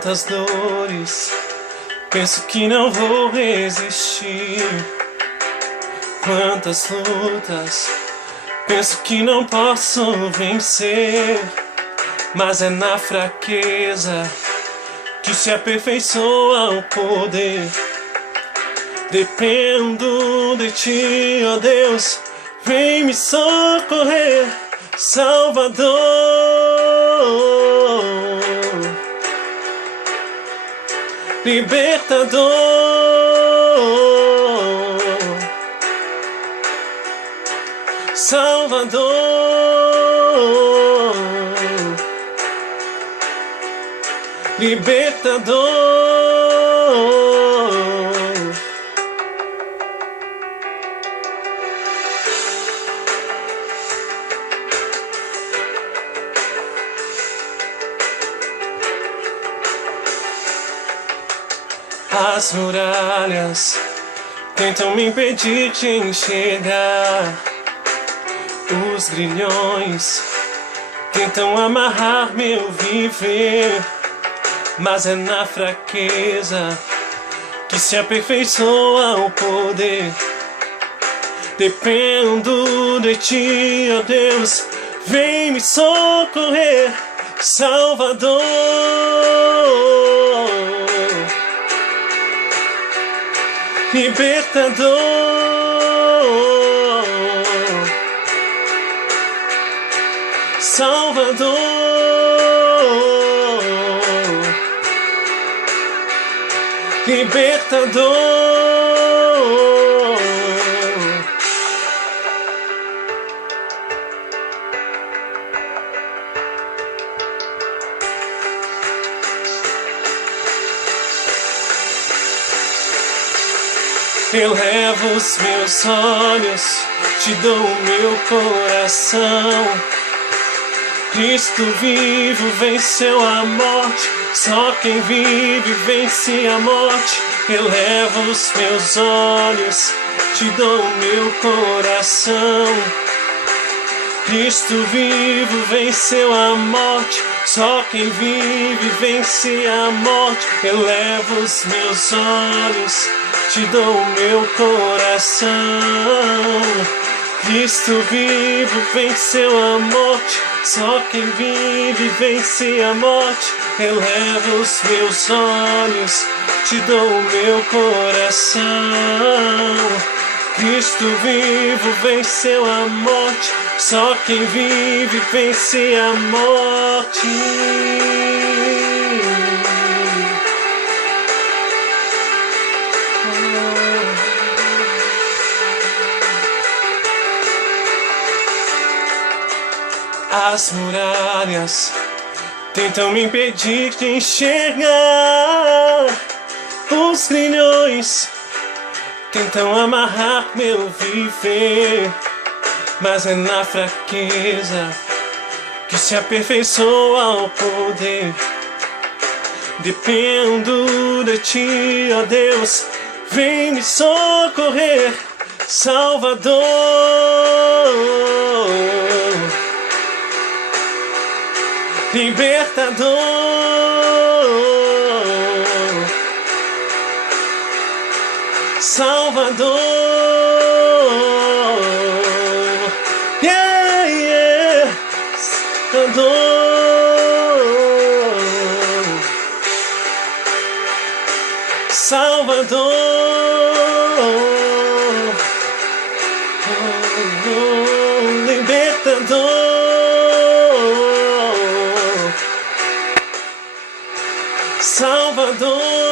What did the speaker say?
Quantas dores, penso que não vou resistir. Quantas lutas, penso que não posso vencer. Mas é na fraqueza que se aperfeiçoa o poder. Dependo de ti, ó Deus, vem me socorrer, Salvador, libertador, Salvador, libertador. As muralhas tentam me impedir de enxergar. Os grilhões tentam amarrar meu viver. Mas é na fraqueza que se aperfeiçoa o poder. Dependo de ti, ó Deus, vem me socorrer, Salvador, libertador, Salvador, libertador. Eu levo os meus olhos, te dou o meu coração. Cristo vivo venceu a morte, só quem vive vence a morte. Eu levo os meus olhos, te dou o meu coração. Cristo vivo venceu a morte, só quem vive vence a morte. Eu levo os meus olhos, te dou o meu coração. Cristo vivo venceu a morte, só quem vive vence a morte. Eu levo os meus olhos, te dou o meu coração. Cristo vivo venceu a morte, só quem vive vence a morte. As muralhas tentam me impedir de enxergar. Os grilhões tentam amarrar meu viver. Mas é na fraqueza que se aperfeiçoa o poder. Dependo de ti, ó Deus, vem me socorrer, Salvador, libertador, Salvador, yeah, yeah, Salvador, Salvador, libertador, Salvador.